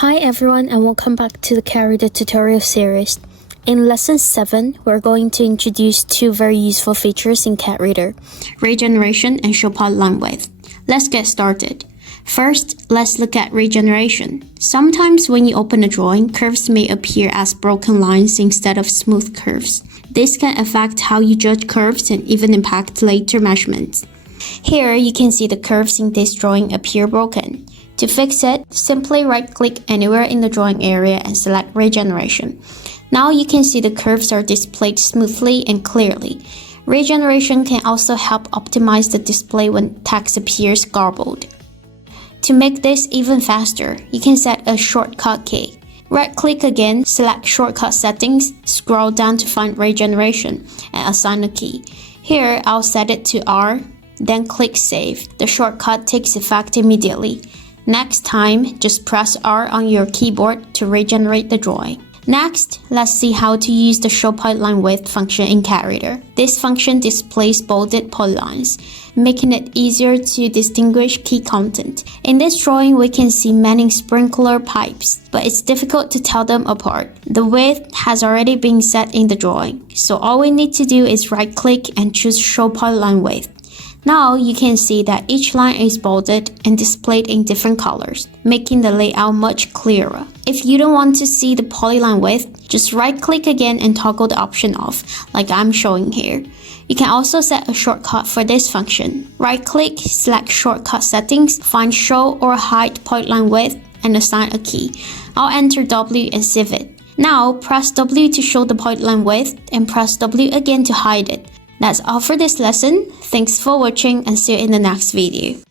Hi everyone and welcome back to the CADReader tutorial series. In lesson 7, we're going to introduce two very useful features in CADReader, Regeneration and Show Polyline Width. Let's get started. First, let's look at Regeneration. Sometimes when you open a drawing, curves may appear as broken lines instead of smooth curves. This can affect how you judge curves and even impact later measurements. Here, you can see the curves in this drawing appear broken. To fix it, simply right-click anywhere in the drawing area and select Regeneration. Now you can see the curves are displayed smoothly and clearly. Regeneration can also help optimize the display when text appears garbled. To make this even faster, you can set a shortcut key. Right-click again, select Shortcut Settings, scroll down to find Regeneration, and assign a key. Here, I'll set it to R, then click Save. The shortcut takes effect immediately. Next time, just press R on your keyboard to regenerate the drawing. Next, let's see how to use the Show Polyline Width function in CADReader. This function displays bolded polylines, making it easier to distinguish key content. In this drawing, we can see many sprinkler pipes, but it's difficult to tell them apart. The width has already been set in the drawing, so all we need to do is right-click and choose Show Polyline Width. Now you can see that each line is bolded and displayed in different colors, making the layout much clearer. If you don't want to see the polyline width, just right-click again and toggle the option off, like I'm showing here. You can also set a shortcut for this function. Right-click, select Shortcut Settings, find Show or Hide Polyline Width, and assign a key. I'll enter W and save it. Now press W to show the polyline width and press W again to hide it. That's all for this lesson. Thanks for watching and see you in the next video.